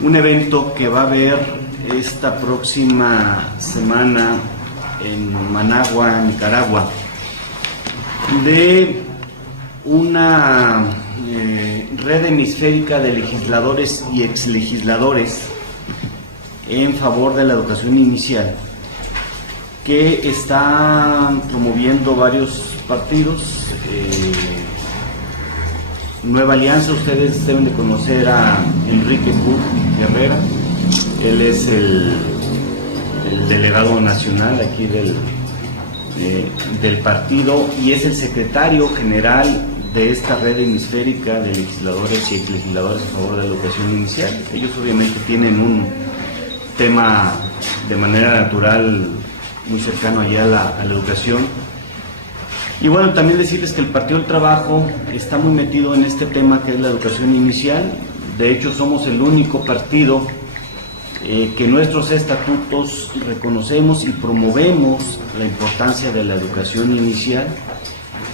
un evento que va a haber esta próxima semana en Managua, Nicaragua, de una red hemisférica de legisladores y exlegisladores en favor de la educación inicial, que está promoviendo varios partidos. Nueva Alianza, ustedes deben de conocer a Enrique Cook Guerrera, él es el delegado nacional aquí del partido y es el secretario general de esta red hemisférica de legisladores y exlegisladores a favor de la educación inicial. Ellos obviamente tienen un tema de manera natural muy cercano allá a la educación. Y bueno, también decirles que el Partido del Trabajo está muy metido en este tema que es la educación inicial. De hecho, somos el único partido que en nuestros estatutos reconocemos y promovemos la importancia de la educación inicial.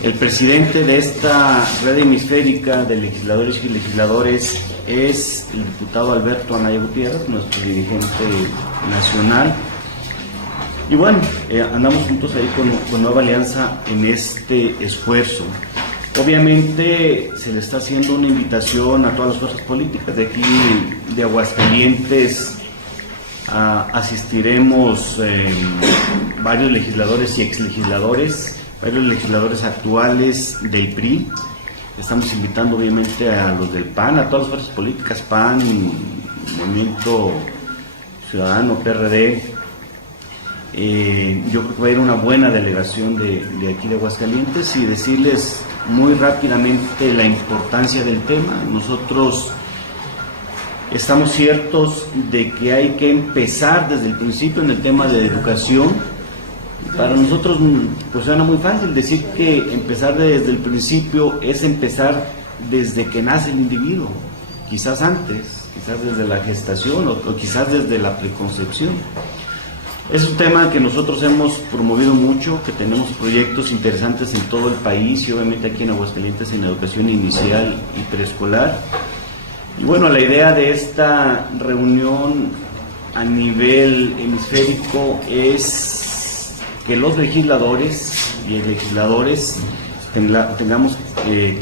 El presidente de esta red hemisférica de legisladores y legisladores es el diputado Alberto Anaya Gutiérrez, nuestro dirigente nacional. Y bueno, andamos juntos ahí con Nueva Alianza en este esfuerzo. Obviamente se le está haciendo una invitación a todas las fuerzas políticas de aquí de Aguascalientes. Asistiremos varios legisladores y exlegisladores, varios legisladores actuales del PRI. Estamos invitando obviamente a los del PAN, a todas las fuerzas políticas, PAN, Movimiento Ciudadano, PRD. Yo creo que va a ir una buena delegación de aquí de Aguascalientes y decirles muy rápidamente la importancia del tema. Nosotros estamos ciertos de que hay que empezar desde el principio en el tema de educación. Para nosotros pues suena muy fácil decir que empezar desde el principio es empezar desde que nace el individuo, quizás antes, quizás desde la gestación o quizás desde la preconcepción. Es un tema que nosotros hemos promovido mucho, que tenemos proyectos interesantes en todo el país y obviamente aquí en Aguascalientes en educación inicial y preescolar. Y bueno, la idea de esta reunión a nivel hemisférico es que los legisladores y legisladores tengamos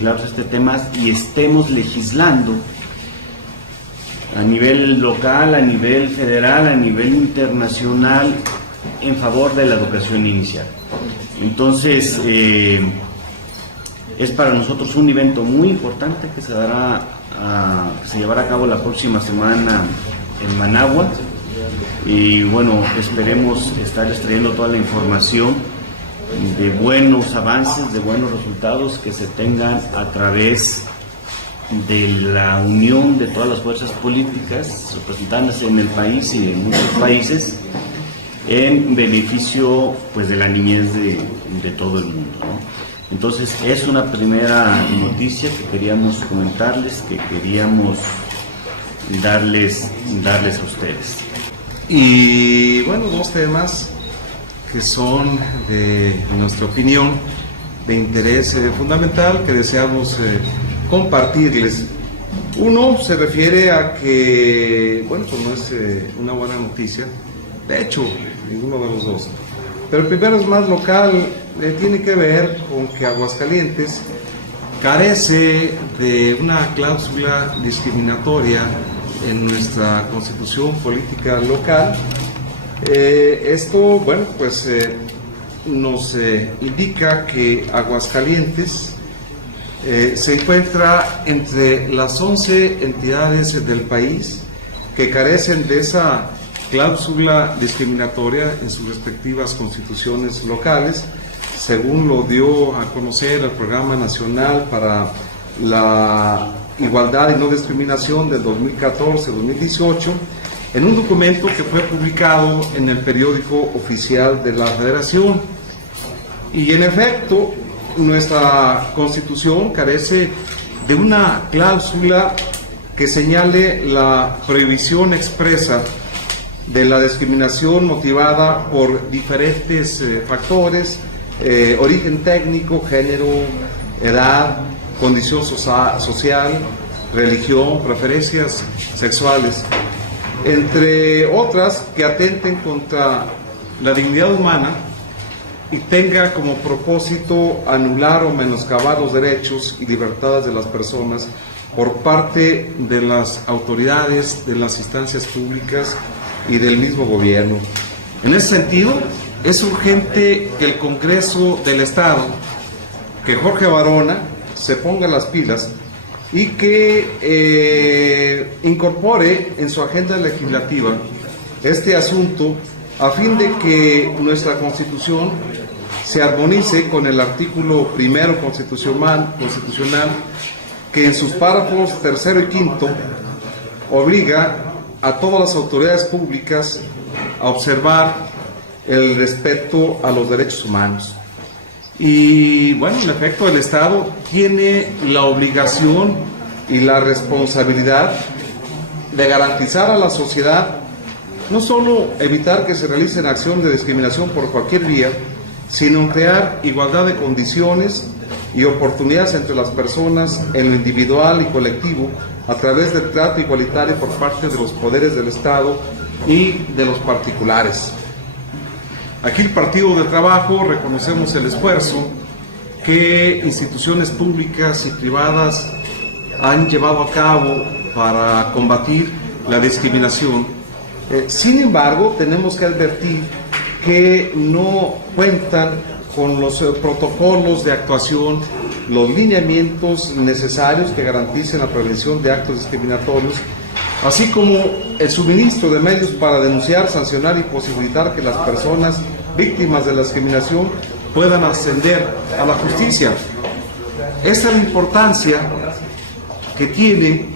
claros este tema y estemos legislando a nivel local, a nivel federal, a nivel internacional, en favor de la educación inicial. Entonces, es para nosotros un evento muy importante que se llevará a cabo la próxima semana en Managua. Y bueno, esperemos estarles trayendo toda la información de buenos avances, de buenos resultados que se tengan a través de la unión de todas las fuerzas políticas representantes en el país y en muchos países en beneficio pues de la niñez de todo el mundo, ¿no? Entonces es una primera noticia que queríamos comentarles, que queríamos darles a ustedes. Y bueno, dos temas que son de nuestra opinión de interés fundamental que deseamos compartirles. Uno se refiere a que, bueno, pues no es una buena noticia, de hecho, ninguno de los dos, pero el primero es más local, tiene que ver con que Aguascalientes carece de una cláusula discriminatoria en nuestra constitución política local. Esto, bueno, pues nos indica que Aguascalientes se encuentra entre las 11 entidades del país que carecen de esa cláusula discriminatoria en sus respectivas constituciones locales, según lo dio a conocer el Programa Nacional para la Igualdad y No Discriminación del 2014-2018, en un documento que fue publicado en el periódico oficial de la Federación. Y en efecto, nuestra Constitución carece de una cláusula que señale la prohibición expresa de la discriminación motivada por diferentes factores, origen técnico, género, edad, condición social, religión, preferencias sexuales. entre otras que atenten contra la dignidad humana y tenga como propósito anular o menoscabar los derechos y libertades de las personas por parte de las autoridades, de las instancias públicas y del mismo gobierno. En ese sentido, es urgente que el Congreso del Estado, que Jorge Barona se ponga las pilas y que incorpore en su agenda legislativa este asunto a fin de que nuestra Constitución se armonice con el artículo primero constitucional que en sus párrafos tercero y quinto obliga a todas las autoridades públicas a observar el respeto a los derechos humanos. Y bueno, en efecto, el Estado tiene la obligación y la responsabilidad de garantizar a la sociedad no solo evitar que se realicen acciones de discriminación por cualquier vía, sino crear igualdad de condiciones y oportunidades entre las personas en lo individual y colectivo a través del trato igualitario por parte de los poderes del Estado y de los particulares. Aquí el Partido del Trabajo reconocemos el esfuerzo que instituciones públicas y privadas han llevado a cabo para combatir la discriminación. Sin embargo, tenemos que advertir que no cuentan con los protocolos de actuación, los lineamientos necesarios que garanticen la prevención de actos discriminatorios, así como el suministro de medios para denunciar, sancionar y posibilitar que las personas víctimas de la discriminación puedan ascender a la justicia. Esa es la importancia que tiene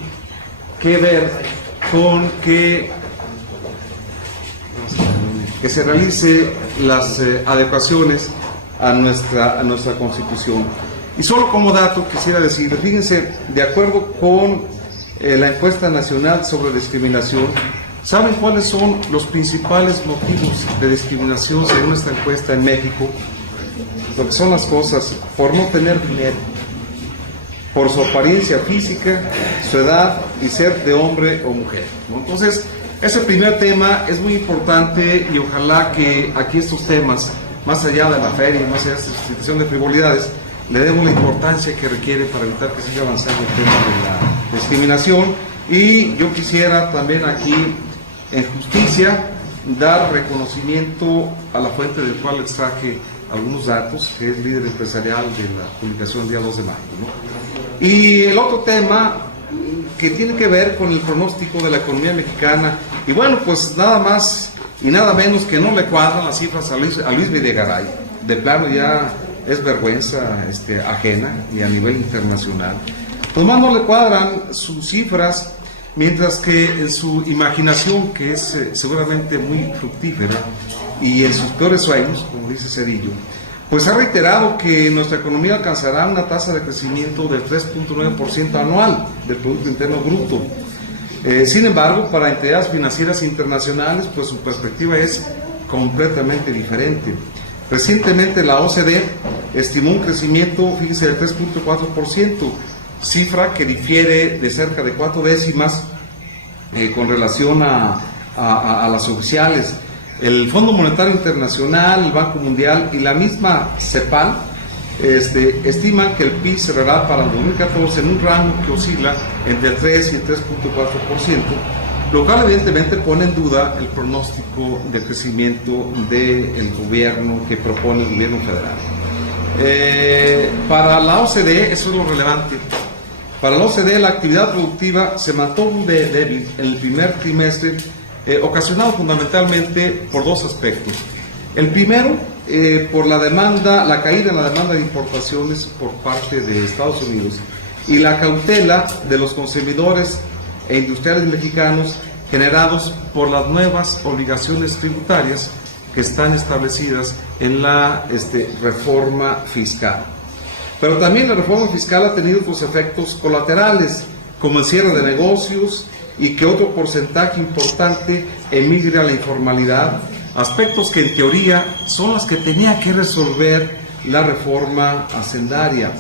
que ver con que se realice las adecuaciones a nuestra Constitución. Y solo como dato quisiera decir, fíjense, de acuerdo con la encuesta nacional sobre discriminación, ¿saben cuáles son los principales motivos de discriminación según esta encuesta en México? Lo que son las cosas: por no tener dinero, por su apariencia física, su edad y ser de hombre o mujer, ¿no? Entonces, ese primer tema es muy importante y ojalá que aquí estos temas, más allá de la feria, más allá de esta sustitución de frivolidades, le demos la importancia que requiere para evitar que siga avanzando el tema de la discriminación. Y yo quisiera también aquí, en justicia, dar reconocimiento a la fuente del cual extraje algunos datos, que es líder empresarial de la publicación día 2 de mayo, ¿no? Y el otro tema que tiene que ver con el pronóstico de la economía mexicana, y bueno, pues nada más y nada menos que no le cuadran las cifras a Luis Videgaray. De plano ya es vergüenza ajena y a nivel internacional. Pues más no le cuadran sus cifras, mientras que en su imaginación, que es seguramente muy fructífera, y en sus peores sueños, como dice Cedillo, pues ha reiterado que nuestra economía alcanzará una tasa de crecimiento del 3.9% anual del Producto Interno Bruto. Sin embargo, para entidades financieras internacionales, pues su perspectiva es completamente diferente. Recientemente la OCDE estimó un crecimiento, fíjense, del 3.4%, cifra que difiere de cerca de 4 décimas con relación a las oficiales. El Fondo Monetario Internacional, el Banco Mundial y la misma CEPAL estiman que el PIB cerrará para el 2014 en un rango que oscila entre el 3 y el 3.4%, lo cual evidentemente pone en duda el pronóstico de crecimiento del gobierno que propone el gobierno federal. Para la OCDE, eso es lo relevante. Para la OCDE, la actividad productiva se mantuvo débil en el primer trimestre, ocasionado fundamentalmente por dos aspectos. El primero, por la caída en la demanda de importaciones por parte de Estados Unidos y la cautela de los consumidores e industriales mexicanos generados por las nuevas obligaciones tributarias que están establecidas en la reforma fiscal. Pero también la reforma fiscal ha tenido otros efectos colaterales, como el cierre de negocios y que otro porcentaje importante emigre a la informalidad, aspectos que en teoría son los que tenía que resolver la reforma hacendaria.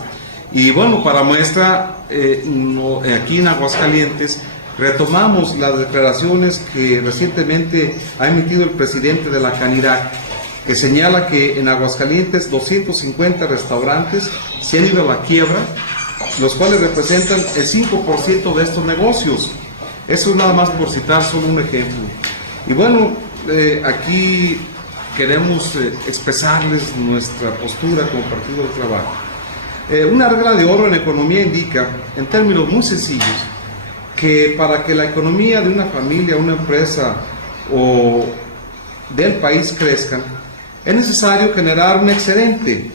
Y bueno, para muestra, aquí en Aguascalientes retomamos las declaraciones que recientemente ha emitido el presidente de la Canirac, que señala que en Aguascalientes 250 restaurantes se han ido a la quiebra, los cuales representan el 5% de estos negocios. Eso nada más por citar solo un ejemplo. Y bueno, aquí queremos expresarles nuestra postura como Partido del Trabajo. Una regla de oro en economía indica, en términos muy sencillos, que para que la economía de una familia, una empresa o del país crezcan, es necesario generar un excedente,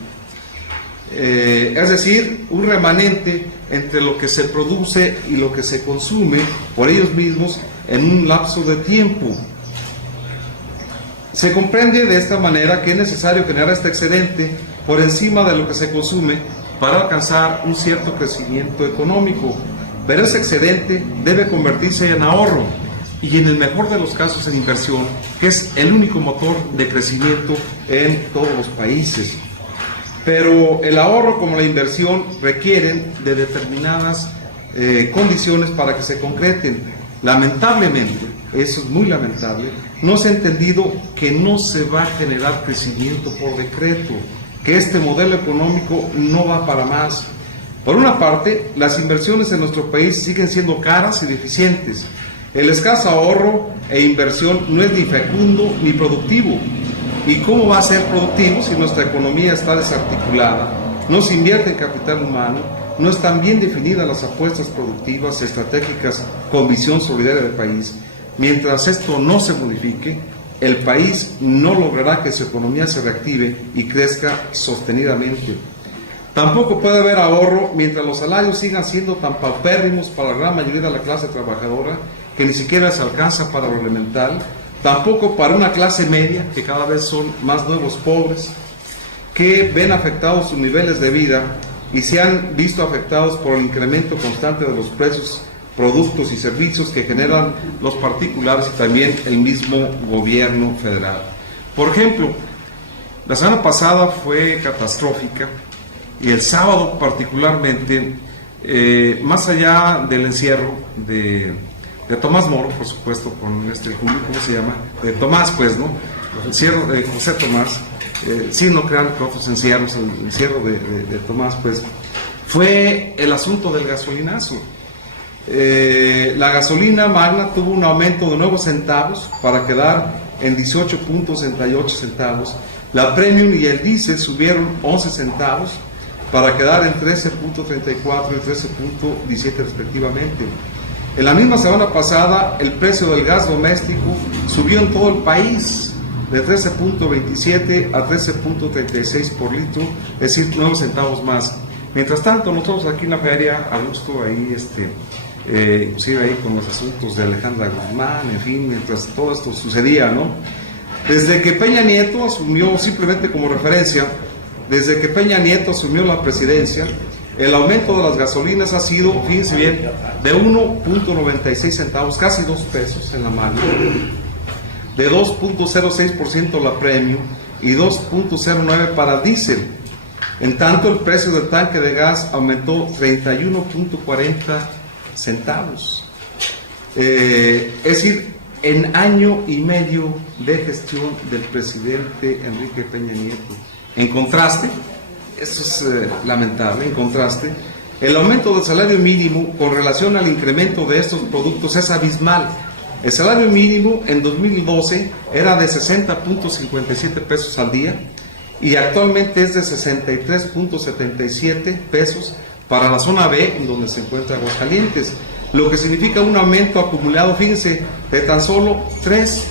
es decir, un remanente entre lo que se produce y lo que se consume por ellos mismos en un lapso de tiempo. Se comprende de esta manera que es necesario generar este excedente por encima de lo que se consume para alcanzar un cierto crecimiento económico, pero ese excedente debe convertirse en ahorro y en el mejor de los casos en inversión, que es el único motor de crecimiento en todos los países. Pero el ahorro como la inversión requieren de determinadas condiciones para que se concreten. Lamentablemente, eso es muy lamentable, no se ha entendido que no se va a generar crecimiento por decreto, que este modelo económico no va para más. Por una parte, las inversiones en nuestro país siguen siendo caras y deficientes. El escaso ahorro e inversión no es ni fecundo ni productivo. ¿Y cómo va a ser productivo si nuestra economía está desarticulada? No se invierte en capital humano, no están bien definidas las apuestas productivas estratégicas con visión solidaria del país. Mientras esto no se modifique, el país no logrará que su economía se reactive y crezca sostenidamente. Tampoco puede haber ahorro mientras los salarios sigan siendo tan paupérrimos para la gran mayoría de la clase trabajadora que ni siquiera se alcanza para lo elemental, tampoco para una clase media, que cada vez son más nuevos pobres, que ven afectados sus niveles de vida y se han visto afectados por el incremento constante de los precios, productos y servicios que generan los particulares y también el mismo gobierno federal. Por ejemplo, la semana pasada fue catastrófica y el sábado particularmente, más allá del encierro de Tomás Moro, por supuesto, con Julio, ¿cómo se llama? De Tomás, pues, ¿no? El encierro de José Tomás, sí, no crean que otros encierros, el encierro de Tomás, pues, fue el asunto del gasolinazo. La gasolina magna tuvo un aumento de 9 centavos para quedar en 18.68 centavos. La premium y el diésel subieron 11 centavos para quedar en 13.34 y 13.17 respectivamente. En la misma semana pasada, el precio del gas doméstico subió en todo el país de 13.27 a 13.36 por litro, es decir, 9 centavos más. Mientras tanto, nosotros aquí en la feria, a gusto, ahí, inclusive ahí con los asuntos de Alejandra Guzmán, en fin, mientras todo esto sucedía, ¿no? Desde que Peña Nieto asumió, simplemente como referencia, desde que Peña Nieto asumió la presidencia, el aumento de las gasolinas ha sido, fíjense bien, de 1.96 centavos, casi 2 pesos en la mano, de 2.06% la premium y 2.09 para diésel. En tanto, el precio del tanque de gas aumentó 31.40 centavos. Es decir, en año y medio de gestión del presidente Enrique Peña Nieto. En contraste, esto es lamentable, en contraste, el aumento del salario mínimo con relación al incremento de estos productos es abismal. El salario mínimo en 2012 era de 60.57 pesos al día y actualmente es de 63.77 pesos para la zona B, en donde se encuentra Aguascalientes, lo que significa un aumento acumulado, fíjense, de tan solo 3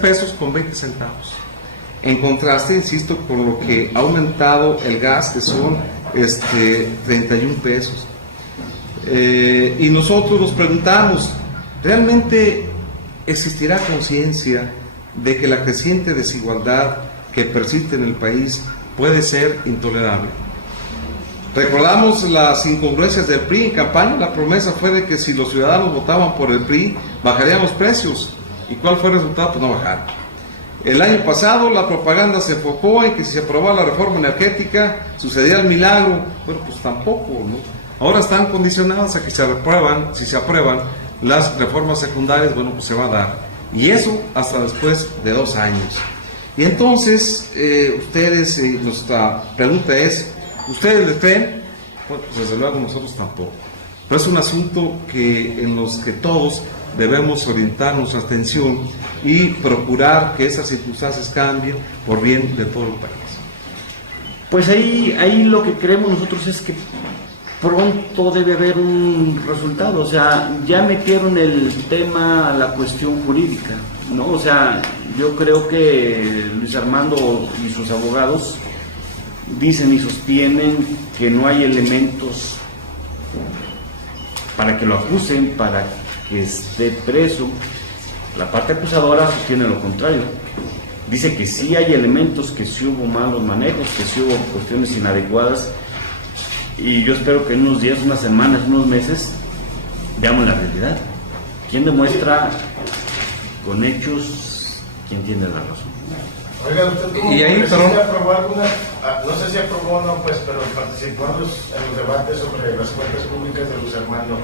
pesos con 20 centavos. En contraste, insisto, con lo que ha aumentado el gas, que son 31 pesos. Y nosotros nos preguntamos, ¿realmente existirá conciencia de que la creciente desigualdad que persiste en el país puede ser intolerable? Recordamos las incongruencias del PRI en campaña. La promesa fue de que si los ciudadanos votaban por el PRI, bajarían los precios. ¿Y cuál fue el resultado? Pues no bajaron. El año pasado la propaganda se enfocó en que si se aprobaba la reforma energética sucedía el milagro. Bueno, pues tampoco, ¿no? Ahora están condicionadas a que se aprueban, si se aprueban las reformas secundarias, bueno, pues se va a dar. Y eso hasta después de 2 años. Y entonces, ustedes, nuestra pregunta es, ¿ustedes le creen? Bueno, pues desde luego nosotros tampoco. Pero es un asunto en los que todos debemos orientar nuestra atención y procurar que esas circunstancias cambien por bien de todo el país. Pues ahí lo que creemos nosotros es que pronto debe haber un resultado. O sea, ya metieron el tema a la cuestión jurídica, ¿no? O sea, yo creo que Luis Armando y sus abogados dicen y sostienen que no hay elementos para que lo acusen, para que esté preso. La parte acusadora sostiene lo contrario. Dice que sí hay elementos, que sí hubo malos manejos, que sí hubo cuestiones inadecuadas. Y yo espero que en unos días, unas semanas, unos meses, veamos la realidad. ¿Quién demuestra con hechos quién tiene la razón? Oiga, usted como aprobó alguna, no sé si aprobó o no, pues, pero participó en los debates sobre las cuentas públicas de Luis Armando.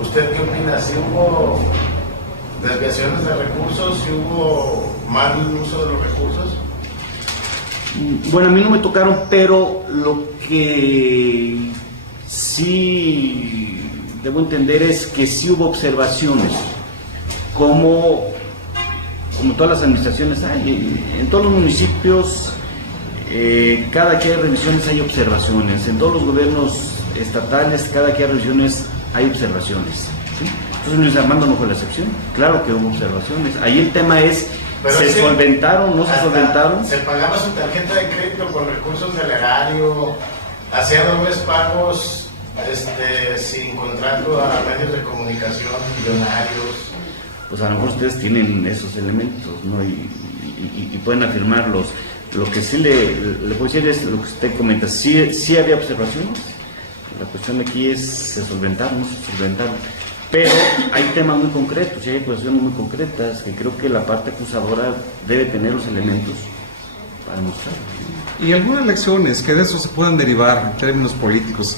¿Usted qué opina? ¿Si hubo desviaciones de recursos? ¿Si hubo mal uso de los recursos? Bueno, a mí no me tocaron, pero lo que sí debo entender es que sí hubo observaciones, como todas las administraciones hay, en todos los municipios, cada que hay revisiones hay observaciones, en todos los gobiernos estatales, cada que hay revisiones hay observaciones, ¿sí? Entonces Luis Armando no fue la excepción, claro que hubo observaciones. Ahí el tema es, pero ¿se solventaron, no se solventaron? Se pagaba su tarjeta de crédito con recursos del erario, hacía dobles pagos sin contrato a medios de comunicación millonarios. Pues a lo mejor ustedes tienen esos elementos, ¿no? Y pueden afirmarlos. Lo que sí le puedo decir es lo que usted comenta, sí había observaciones. La cuestión aquí es, se solventaron. Pero hay temas muy concretos, y hay acusaciones muy concretas, que creo que la parte acusadora debe tener los elementos para mostrar. Y algunas lecciones que de eso se puedan derivar en términos políticos.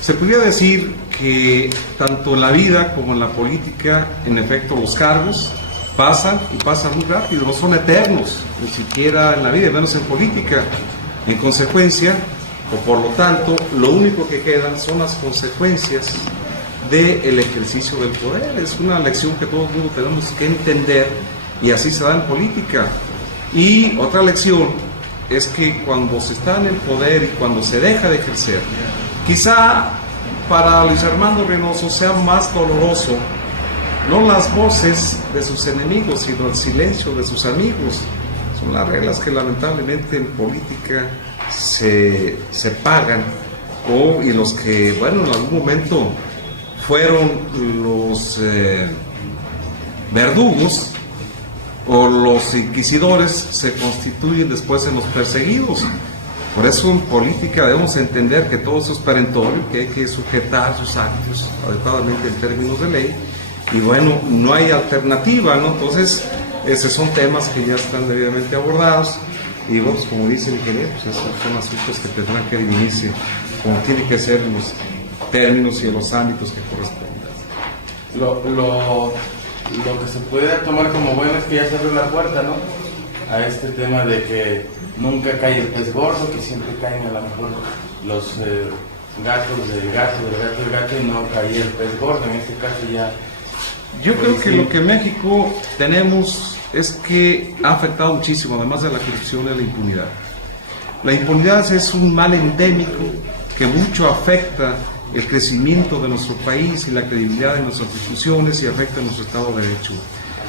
Se podría decir que tanto en la vida como en la política, en efecto, los cargos pasan y pasan muy rápido, no son eternos, ni siquiera en la vida, menos en política. En consecuencia, o por lo tanto, lo único que quedan son las consecuencias del ejercicio del poder. Es una lección que todo el mundo tenemos que entender, y así se da en política. Y otra lección es que cuando se está en el poder y cuando se deja de ejercer, quizá para Luis Armando Reynoso sea más doloroso no las voces de sus enemigos, sino el silencio de sus amigos. Son las reglas que lamentablemente en política se pagan, y los que, bueno, en algún momento fueron los verdugos o los inquisidores se constituyen después en los perseguidos. Por eso en política debemos entender que todo eso es perentorio, que hay que sujetar sus actos adecuadamente en términos de ley, y bueno, no hay alternativa, ¿no? Entonces, esos son temas que ya están debidamente abordados, y bueno, pues, como dice el ingeniero, pues esos son asuntos que tendrán que dividirse como tiene que ser en los términos y en los ámbitos que correspondan. Lo que se puede tomar como bueno es que ya se abrió la puerta, ¿no?, a este tema de que nunca cae el pez gordo, que siempre caen a lo mejor los gatos del gato, y no caía el pez gordo. En este caso ya... Yo creo que lo que en México tenemos es que ha afectado muchísimo, además de la corrupción, y la impunidad. La impunidad es un mal endémico que mucho afecta el crecimiento de nuestro país y la credibilidad de nuestras instituciones, y afecta nuestro Estado de Derecho.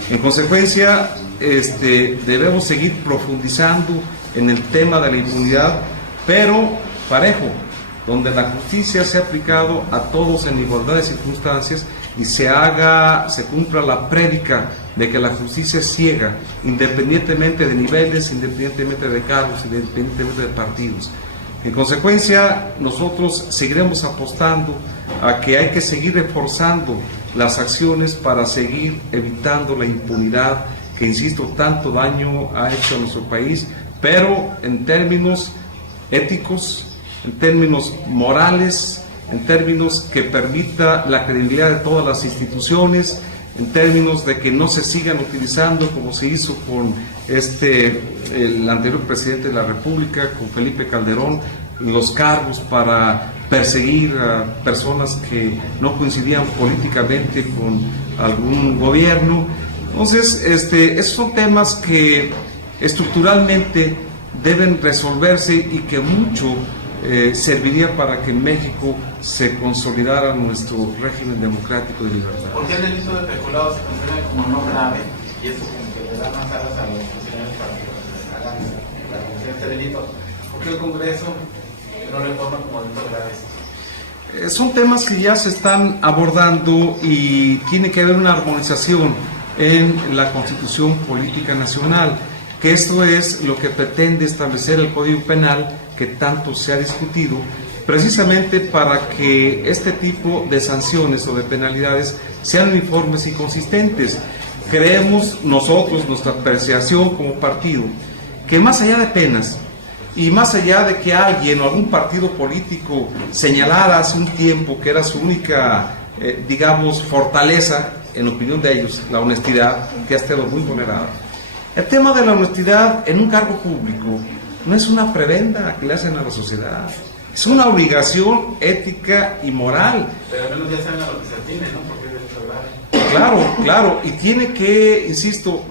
En consecuencia, debemos seguir profundizando en el tema de la impunidad, pero parejo, donde la justicia sea aplicado a todos en igualdad de circunstancias y se cumpla la prédica de que la justicia es ciega, independientemente de niveles, independientemente de cargos, independientemente de partidos. En consecuencia, nosotros seguiremos apostando a que hay que seguir reforzando las acciones para seguir evitando la impunidad que, insisto, tanto daño ha hecho a nuestro país, pero en términos éticos, en términos morales, en términos que permita la credibilidad de todas las instituciones, en términos de que no se sigan utilizando como se hizo con el anterior presidente de la República, con Felipe Calderón, los cargos para perseguir a personas que no coincidían políticamente con algún gobierno. Entonces, esos son temas que estructuralmente deben resolverse y que mucho serviría para que en México se consolidara nuestro régimen democrático de libertad. ¿Por qué el delito de peculado se considera como no grave? Y eso como que le da más alas a los funcionarios para que hagan la comisión de este delito. ¿Por qué el Congreso no le forma como delito grave? Son temas que ya se están abordando y tiene que haber una armonización en la Constitución Política Nacional, que esto es lo que pretende establecer el Código Penal que tanto se ha discutido, precisamente para que este tipo de sanciones o de penalidades sean uniformes y consistentes. Creemos nosotros, nuestra apreciación como partido, que más allá de penas y más allá de que alguien o algún partido político señalara hace un tiempo que era su única, digamos, fortaleza, en opinión de ellos, la honestidad, que ha estado muy vulnerada. El tema de la honestidad en un cargo público no es una prebenda que le hacen a la sociedad, es una obligación ética y moral. Pero al menos ya saben a lo que se atiene, ¿no? Porque es grave. Claro, y tiene que, insisto,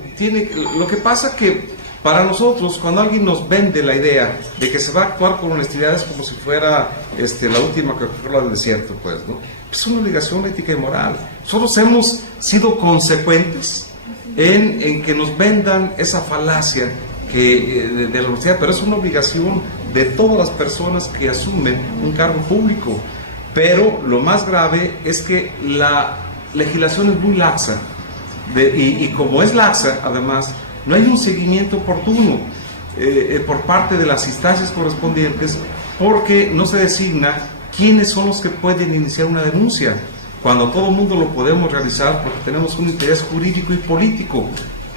lo que pasa que para nosotros, cuando alguien nos vende la idea de que se va a actuar con honestidad, es como si fuera la última Coca-Cola del desierto, pues, ¿no? Es una obligación ética y moral. Nosotros hemos sido consecuentes en que nos vendan esa falacia de la honestidad, pero es una obligación de todas las personas que asumen un cargo público. Pero lo más grave es que la legislación es muy laxa, y como es laxa, además, no hay un seguimiento oportuno por parte de las instancias correspondientes, porque no se designa quiénes son los que pueden iniciar una denuncia, cuando todo el mundo lo podemos realizar porque tenemos un interés jurídico y político.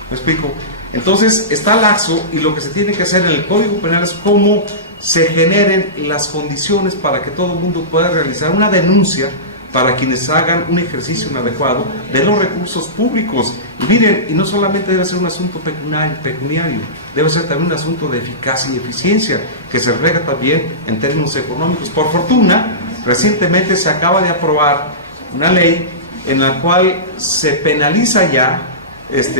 ¿Me explico? Entonces está laxo, y lo que se tiene que hacer en el Código Penal es cómo se generen las condiciones para que todo el mundo pueda realizar una denuncia para quienes hagan un ejercicio inadecuado de los recursos públicos. Y miren, y no solamente debe ser un asunto pecuniario, debe ser también un asunto de eficacia y eficiencia, que se refleja también en términos económicos. Por fortuna, recientemente se acaba de aprobar una ley en la cual se penaliza ya,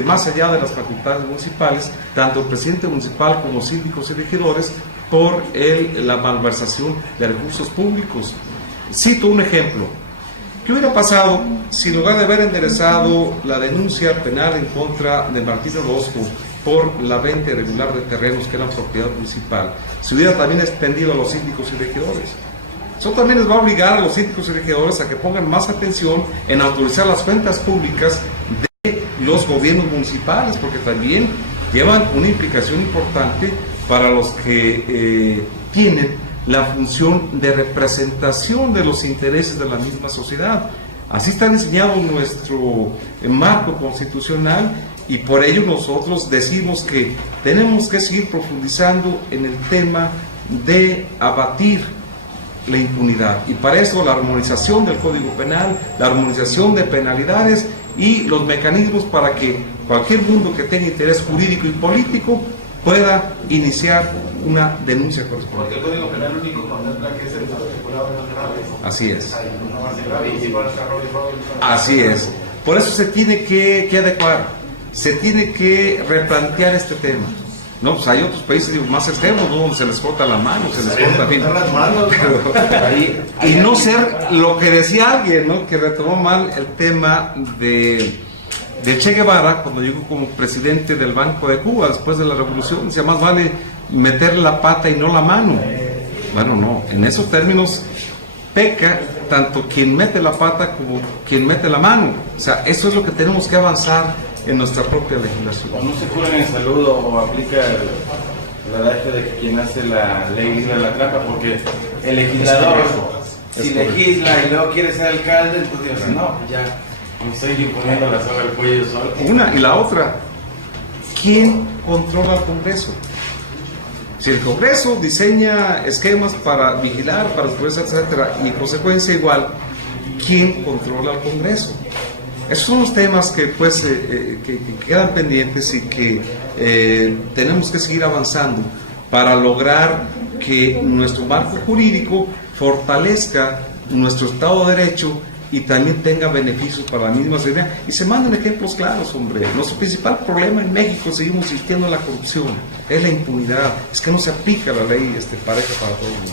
más allá de las facultades municipales, tanto el presidente municipal como síndicos y regidores, por la malversación de recursos públicos. Cito un ejemplo. ¿Qué hubiera pasado si en lugar de haber enderezado la denuncia penal en contra de Martín Orozco por la venta irregular de terrenos que eran propiedad municipal, se hubiera también extendido a los síndicos y regidores? Eso también les va a obligar a los síndicos y regidores a que pongan más atención en autorizar las cuentas públicas de los gobiernos municipales, porque también llevan una implicación importante para los que tienen la función de representación de los intereses de la misma sociedad. Así está diseñado nuestro marco constitucional, y por ello nosotros decimos que tenemos que seguir profundizando en el tema de abatir la impunidad, y para eso la armonización del Código Penal, la armonización de penalidades y los mecanismos para que cualquier mundo que tenga interés jurídico y político pueda iniciar una denuncia correspondiente. Porque el Código Penal único contempla que es el delito de peculado no grave. Así es. No más grave, y si van a estar robo y robo. Así es. Por eso se tiene que adecuar, se tiene que replantear este tema. No, pues hay otros países más extremos, ¿no?, donde se les corta la mano, se les corta las manos. Y no ser lo que decía alguien, ¿no?, que retomó mal el tema de Che Guevara cuando llegó como presidente del Banco de Cuba después de la revolución. Decía, más vale meter la pata y no la mano. Bueno, no, en esos términos peca tanto quien mete la pata como quien mete la mano. O sea, eso es lo que tenemos que avanzar en nuestra propia legislación. O no se curan en salud o aplica el adagio de que quien hace la ley legisla la trampa, porque el legislador, si legisla y luego quiere ser alcalde, entonces dice, no, pues ya me estoy imponiendo la soga al cuello solo. Una, y la otra, ¿quién controla al Congreso? Si el Congreso diseña esquemas para vigilar, para oscurecer, etcétera, y en consecuencia igual, ¿quién controla al Congreso? Esos son los temas que pues que quedan pendientes y que tenemos que seguir avanzando para lograr que nuestro marco jurídico fortalezca nuestro Estado de Derecho y también tenga beneficios para la misma ciudadanía. Y se mandan ejemplos claros, hombre. Nuestro principal problema en México, seguimos insistiendo en la corrupción, es la impunidad, es que no se aplica la ley pareja para todos.